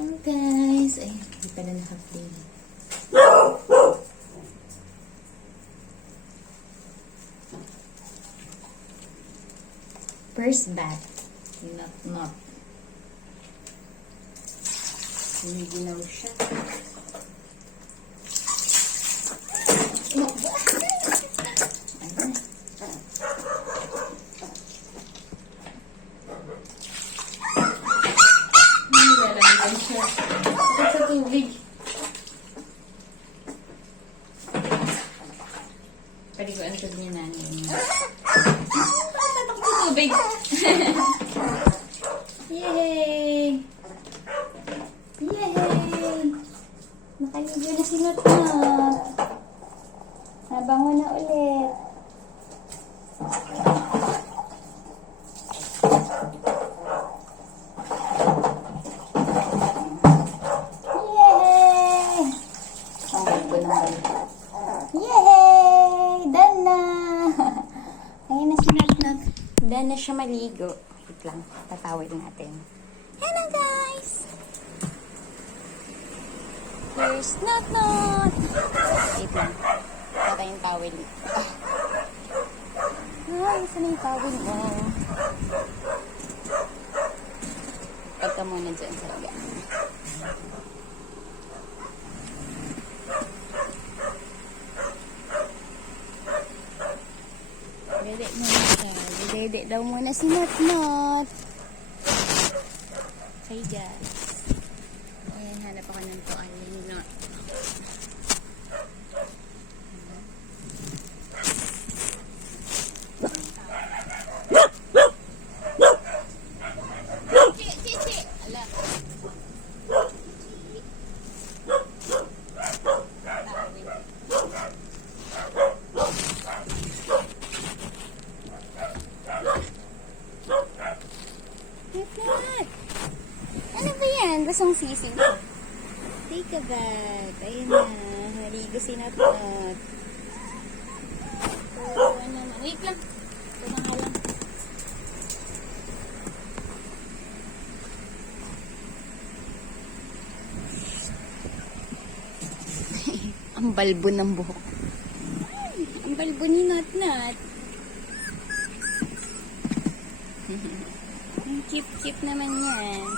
Hello guys. Ay, hindi pala naka-play. First bat. Not. Ginaw siya. Nilalagyan siya. Bakit sa tubig? Paliguan ko din yung nanay niya. Tatak sa tubig. Yay! Yay! Nakaligo na si Nat-Nat. Nabango na ulit. Yay! Ang bago ng bago. Yay! Done na! Ayan na si Nat-Nat. Done na siya maligo. Wait lang. Tatawid natin. Hello guys! Here's Nat-Nat! Wait lang. Tata yung towel. Ay, isa na yung towel mo. Pagka muna dyan sa laga. Dede muna siya. Dede daw muna si Nat-Nat. Hey guys. Ayan, hanap ako ng tuwalya ni Nat. Chichi! Ala. Ano ba yan? Gustong sisig. Take a bath. Ayun na. Naligo si Nat-Nat. Wait lang. Ito na nga lang. Ang balbo ng buhok. Ang balbo ni Nat-Nat. Ang cute-cute naman yan.